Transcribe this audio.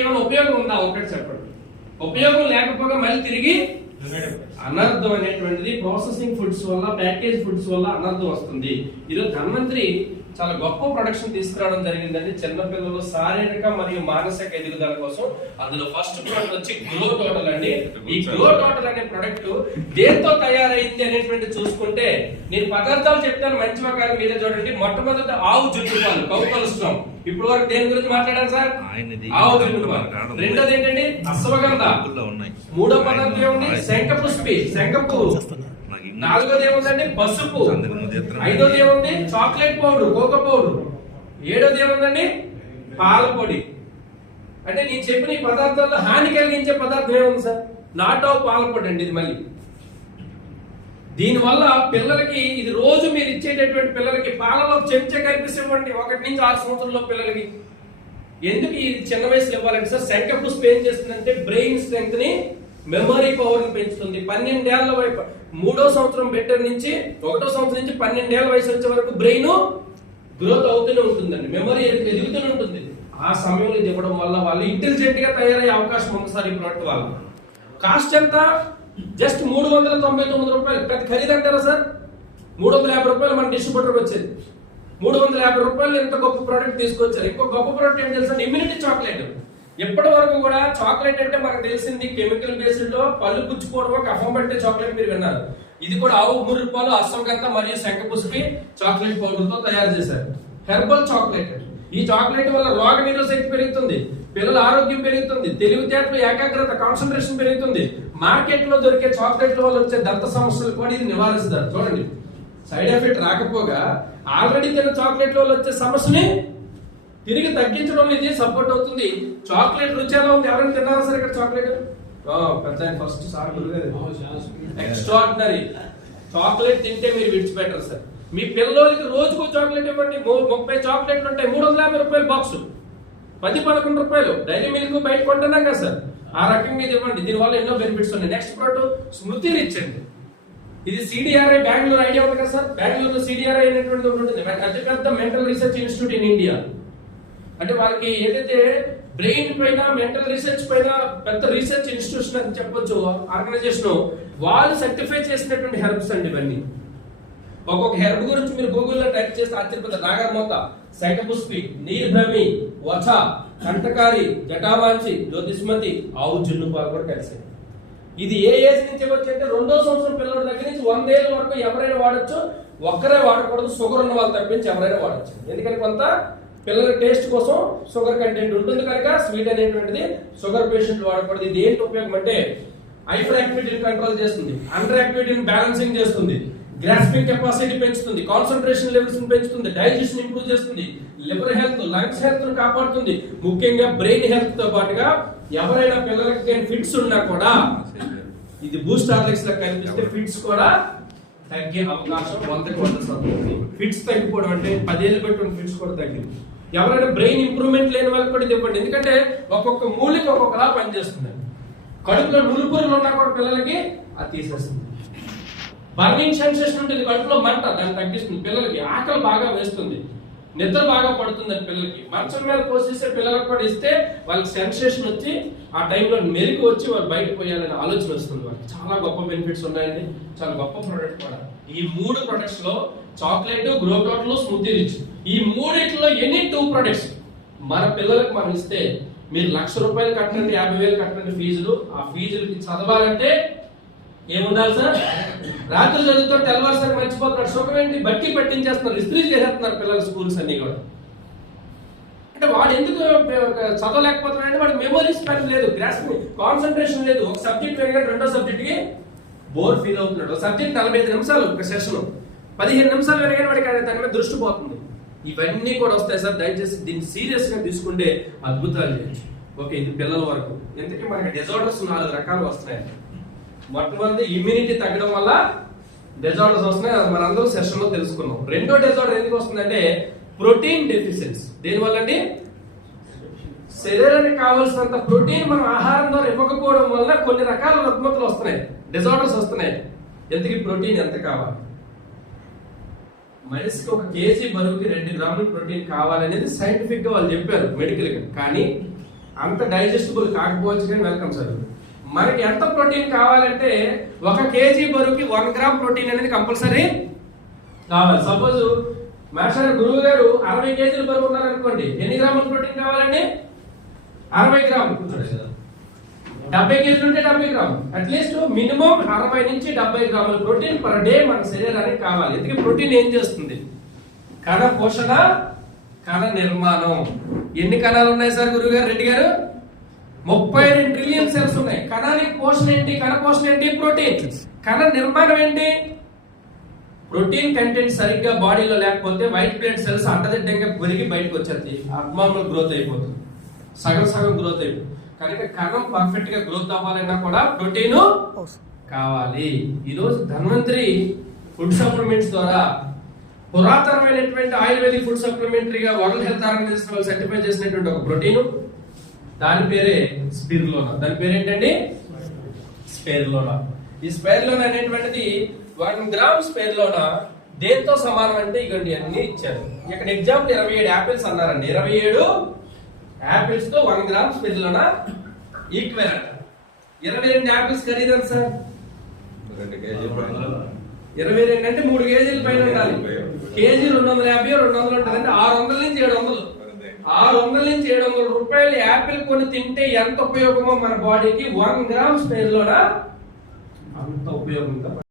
ఏమైనా ఉపయోగం ఉందా ఒకటి చెప్పండి. ఉపయోగం లేకపోగా మళ్ళీ తిరిగి అనర్థం అనేటువంటిది ప్రాసెసింగ్ ఫుడ్స్ వల్ల, ప్యాకేజ్ ఫుడ్స్ వల్ల అనర్థం వస్తుంది. ఈరోజు ధన్వంతరి చాలా గొప్ప ప్రొడక్షన్ తీసుకురావడం జరిగిందండి చిన్నపిల్లలు శారీరక మరియు మానసిక ఎదుగుదల కోసం. అందులో ఫస్ట్ ప్రొడక్ట్ వచ్చి గ్రో టోటల్ అండి. ఈ గ్రో టోటల్ అనే ప్రొడక్ట్ దేంతో తయారైంది అనేటువంటి చూసుకుంటే, నేను పదార్థాలు చెప్తాను మంచివా కాదు మీరే చూడండి. మొట్టమొదటి ఆవు జుట్టు పాలు, కౌ కొలెస్ట్రాల్. ఇప్పుడు వరకు దేని గురించి మాట్లాడారు సార్? ఆవు జుట్టు పాలు. రెండోది ఏంటండి? అశ్వగంధ. మూడో పదార్థం ఏముంది? శంఖపుష్పి, శంఖపు. నాలుగోది ఏముందండి? పసుపు. ఐదోది ఏముంది? Chocolate powder, cocoa powder. ఏడోది ఏముందండి? పాల పొడి. అంటే నేను చెప్పిన ఈ పదార్థాల్లో హాని కలిగించే పదార్థం ఏముంది సార్? నాట్ ఆఫ్ పాల పొడి అండి ఇది. మళ్ళీ దీనివల్ల పిల్లలకి ఇది రోజు మీరు ఇచ్చేటటువంటి పిల్లలకి పాలలో చెంచా కనిపిస్తే 1 నుంచి 6 సంవత్సరాల పిల్లలకి ఎందుకు ఈ చిన్న వయసులో ఇవ్వాలంటే సార్, శంఖపుష్పి ఏం చేస్తుందంటే బ్రెయిన్ స్ట్రెంగ్త్ ని, మెమరీ పవర్ ని పెంచుతుంది. 12 ఏళ్ల వయసు, 3వ సంవత్సరం బెటర్ నుంచి 1వ సంవత్సరం నుంచి 12 ఏళ్ల వయసు వచ్చే వరకు బ్రెయిన్ గ్రోత్ అవుతూనే ఉంటుందండి, మెమరీ ఎదుగుతూనే ఉంటుంది. ఆ సమయంలో ఇది ఇవ్వడం వల్ల వాళ్ళు ఇంటెలిజెంట్ గా తయారయ్యే అవకాశం ఉంది సార్. ఈ ప్రోడక్ట్ వల్ల కాస్ట్ ఎంత? జస్ట్ 399 రూపాయలు. పెద్ద ఖరీదు అంటారా సార్? 350 రూపాయలు మన డిస్ట్రిబ్యూటర్ వచ్చేది. 350 రూపాయలు ఎంత గొప్ప ప్రోడక్ట్ తీసుకొచ్చారు. ఇంకో గొప్ప ప్రోడక్ట్ ఏం తెలుసా? Immunity chocolate. ఎప్పటి వరకు కూడా చాక్లెట్ అంటే మనకు తెలిసింది కెమికల్ బేస్డ్ లో పళ్ళు పుచ్చుకోవడం, కఫం పట్టే చాక్లెట్ మీరు విన్నారు. ఇది కూడా ఆవు ముర్రు పాలు, అశ్వగంధ మరియు శంఖపుష్పి చాక్లెట్ పౌడర్ తో తయారు చేశారు. Herbal chocolate. ఈ చాక్లెట్ వల్ల రోగ నిరోధక శక్తి పెరుగుతుంది, పిల్లల ఆరోగ్యం పెరుగుతుంది, తెలివితేటలు, ఏకాగ్రత, కాన్సన్ట్రేషన్ పెరుగుతుంది. మార్కెట్ లో దొరికే చాక్లెట్ల వల్ల వచ్చే దంత సమస్యలు కూడా ఇది నివారిస్తారు. చూడండి, సైడ్ ఎఫెక్ట్ రాకపోగా ఆల్రెడీ తిన్న చాక్లెట్ల వల్ల వచ్చే సమస్యని తిరిగి తగ్గించడం ఇది సపోర్ట్ అవుతుంది. చాక్లెట్ రుచి ఎలా ఉంది? ఎవరైనా తిన్నారా సార్ ఇక్కడ చాక్లెట్? పెద్ద ఫస్ట్ సార్ ఎక్స్ట్రాడినరీ. చాక్లెట్ తింటే మీరు విడిచిపెట్టరు సార్. మీ పిల్లలకి రోజుకు చాక్లెట్ ఇవ్వండి. 30 చాక్లెట్లు ఉంటాయి, 350 రూపాయలు బాక్స్, 10-11 రూపాయలు. డైరీ మిల్క్ బయట కొంటున్నాం కదా సార్, ఆ రకంగా ఇది ఇవ్వండి. దీనివల్ల ఎన్నో బెనిఫిట్స్ ఉన్నాయి. నెక్స్ట్ ప్రోడక్ట్ స్మృతి రిచ్ అండి. ఇది సిడిఆర్ఐ, బెంగళూరు ఐడియా ఉంది కదా సార్? బెంగళూరులో సిడిఆర్ఐ అనేటువంటి ఉంటుంది, అతిపెద్ద mental research institute in India. అంటే వాళ్ళకి ఏదైతే బ్రెయిన్ పైన, మెంటల్ రీసెర్చ్ పైన పెద్ద రీసెర్చ్ ఇన్స్టిట్యూషన్ అని చెప్పొచ్చు ఆర్గనైజేషన్, వాళ్ళు సర్టిఫై చేసినటువంటి హెర్బ్స్ అండి ఇవన్నీ. ఒక్కొక్క హెర్బ్ గురించి మీరు గూగుల్లో టైప్ చేస్తే ఆశ్చర్యపోతారు. నాగర్మోత, శంఖపుష్పి, నీర్భ్రమి, వచ, కంటకారి, జటామాంచి, జ్యోతిష్మతి, ఆవు జున్ను పాలు కూడా కలిసాయి. ఇది ఏ ఏజ్ నుంచి ఇవ్వచ్చు అంటే 2వ సంవత్సరం పిల్లల దగ్గర నుంచి 100 ఏళ్ళ వరకు ఎవరైనా వాడచ్చు. ఒక్కరే వాడకూడదు, షుగర్ ఉన్న వాళ్ళు తప్పించి ఎవరైనా వాడచ్చు. ఎందుకంటే కొంత పిల్లల టేస్ట్ కోసం షుగర్ కంటెంట్ ఉంటుంది కనుక స్వీట్ అనేటువంటిది షుగర్ పేషెంట్లు వాడకూడదు. ఇది ఏంటి ఉపయోగం అంటే హైపర్ యాక్టివిటీని కంట్రోల్ చేస్తుంది, అండర్ యాక్టివిటీని బ్యాలెన్సింగ్ చేస్తుంది, గ్రాస్పింగ్ కెపాసిటీ పెంచుతుంది, కాన్సన్ట్రేషన్ లెవెల్స్ పెంచుతుంది, డైజెషన్ ఇంప్రూవ్ చేస్తుంది, లివర్ హెల్త్, లంగ్స్ హెల్త్ కాపాడుతుంది. ముఖ్యంగా బ్రెయిన్ హెల్త్ తో పాటుగా ఎవరైనా పిల్లలకి ఫిట్స్ ఉన్నా కూడా ఇది బూస్ట్ హార్లిక్స్ లా కనిపిస్తే ఫిట్స్ కూడా తగ్గే అవకాశం 100%. ఫిట్స్ తగ్గిపోవడం అంటే 10 ఏళ్ళు పెట్టుకుని ఫిట్స్ కూడా తగ్గింది. ఎవరైనా బ్రెయిన్ ఇంప్రూవ్మెంట్ లేని వాళ్ళకి కూడా ఇది ఇవ్వండి. ఎందుకంటే ఒక్కొక్క మూలిక ఒక్కొక్కలా పనిచేస్తుంది. కడుపులో నులుపురులు ఉన్నా కూడా పిల్లలకి అది తీసేస్తుంది. బర్నింగ్ సెన్సేషన్ ఉంటుంది, కడుపులో మంట, దాన్ని తగ్గిస్తుంది. పిల్లలకి ఆకలి బాగా వేస్తుంది, నిద్ర బాగా పడుతుంది అని పిల్లలకి. మంచం మీద పోసేస్తే పిల్లలకు కూడా ఇస్తే వాళ్ళకి సెన్సేషన్ వచ్చి ఆ టైంలో మెరుగు వచ్చి వాళ్ళు బయటకు పోయాలనే ఆలోచన వస్తుంది. వాళ్ళకి చాలా గొప్ప బెనిఫిట్స్ ఉన్నాయండి, చాలా గొప్ప ప్రోడక్ట్ కూడా. ఈ 3 ప్రొడక్ట్స్ లో చాక్లెట్, గ్రో టోటల్, స్మృతి రిచ్, ఈ 3 ఎనీ 2 ప్రొడక్ట్స్ మన పిల్లలకు మనం ఇస్తే మీరు 1,00,000 రూపాయలు కట్టండి, 50,000 కట్టండి ఫీజులు. ఆ ఫీజులకి చదవాలంటే ఏముండాలి సార్? రాత్రి చదువుతారు, తెల్లవారుసారి మర్చిపోతున్నారు. సుఖం ఏంటి? బట్టి పట్టించేస్తున్నారు, ఇస్త్రీ చేసేస్తున్నారు పిల్లల స్కూల్స్ అన్ని కూడా. అంటే వాడు ఎందుకు చదవలేకపోతున్నాడంటే వాడికి మెమరీ స్పెల్ లేదు, గ్రాస్పింగ్, కాన్సన్ట్రేషన్ లేదు. ఒక సబ్జెక్ట్ పెరిగిన 2వ సబ్జెక్ట్ కి బోర్ ఫీల్ అవుతున్నాడు. ఒక సబ్జెక్ట్ 45 నిమిషాలు ఒక సెషన్, 15 నిమిషాలు పెరిగిన వాడికి దాని మీద దృష్టి పోతుంది. ఇవన్నీ కూడా వస్తాయి సార్. దయచేసి దీన్ని సీరియస్ గా తీసుకుంటే అద్భుతాలు చేయొచ్చు. ఓకే, ఇది పిల్లల వరకు. ఎందుకంటే మనకి డిజార్డర్స్ 4 రకాలు వస్తున్నాయి. మొట్టమొదటి ఇమ్యూనిటీ తగ్గడం వల్ల డిజార్డర్స్ వస్తున్నాయి, అది మనందరం సెషన్ లో తెలుసుకున్నాం. రెండో డిజార్డర్ ఎందుకు వస్తుందంటే ప్రోటీన్ డెఫిషియన్సీ. దేనివల్ల అండి? శరీరానికి కావాల్సినంత ప్రోటీన్ మనం ఆహారం ద్వారా ఇవ్వకపోవడం వల్ల కొన్ని రకాల రుగ్మతలు వస్తున్నాయి, డిజార్డర్స్ వస్తున్నాయి. ఎందుకు ప్రోటీన్ ఎంత కావాలి? మనిషికి 1 కేజీ బరువుకి 2 గ్రాముల ప్రోటీన్ కావాలనేది సైంటిఫిక్ గా వాళ్ళు చెప్పారు, మెడికల్ గా. కానీ అంత డైజెస్టబుల్ కాకపోవచ్చు కానీ వెల్కమ్ సార్. మనకి ఎంత ప్రోటీన్ కావాలంటే 1 kg బరువుకి 1 గ్రామ్ ప్రోటీన్ అనేది కంపల్సరీ కావాలి. సపోజ్ మాస్టర్ గురువు గారు 60 kg బరువు ఉన్నారనుకోండి, ఎన్ని గ్రాముల ప్రోటీన్ కావాలండి? 60 గ్రాములు. 70 kg ఉంటే 70 గ్రాములు. అట్లీస్ట్ మినిమం 60 నుంచి 70 గ్రాముల ప్రోటీన్ పర్ డే మన శరీరానికి కావాలి. ఎందుకంటే ప్రోటీన్ ఏం చేస్తుంది? కణ పోషణ, కణ నిర్మాణం. ఎన్ని కణాలు ఉన్నాయి సార్ గురువు గారు, రెడ్డి గారు? 32 ట్రిలియన్ సెల్స్ ఉన్నాయి. కణానికి పోషణ ఏంటి? కణ పోషణ ఏంటి? ప్రోటీన్. కణ నిర్మాణం ఏంటి? ప్రోటీన్ కంటెంట్ సరిగ్గా బాడీలో లేకపోతే వైట్ బ్లడ్ సెల్స్ అడ్డదిడ్డంగా పెరిగి బయటకు వచ్చేది, అబ్నార్మల్ గ్రోత్ అయిపోతుంది, సగం గ్రోత్ అయిపోతుంది. కనుక కణం పర్ఫెక్ట్ గా గ్రోత్ అవ్వాలన్నా కూడా ప్రోటీన్ కావాలి. ఈరోజు ధన్వంతరి ఫుడ్ సప్లిమెంట్స్ ద్వారా పురాతనమైనటువంటి ఆయుర్వేదిక్ ఫుడ్ సప్లిమెంటరీగా వరల్డ్ హెల్త్ ఆర్గనైజేషన్ వాళ్ళు సర్టిఫై చేసినటువంటి ఒక ప్రోటీన్, దాని పేరే స్పిరులినా. దాని పేరేంటండి? స్పిరులినా. ఈ స్పిరులినా అనేటువంటిది 1 గ్రామ్ స్పిరులినా దేంతో సమానం అంటే ఇగండి అన్ని ఇచ్చారు. ఇక్కడ ఎగ్జాంపుల్ 27 యాపిల్స్ అన్నారండి. 27 యాపిల్స్ తో 1 గ్రామ్ స్పిరులినా ఈక్వల్ అంట. 22 యాపిల్స్ ఖరీదు సార్ 22 అంటే 3 కేజీల పైన ఉండాలి. కేజీ 250 200 ఉంటుందంటే 600 నుంచి 700. 600 నుంచి 700 రూపాయలు యాపిల్ కొని తింటే ఎంత ఉపయోగమో మన బాడీకి 1 గ్రామ్ స్పిరులినా అంత ఉపయోగం.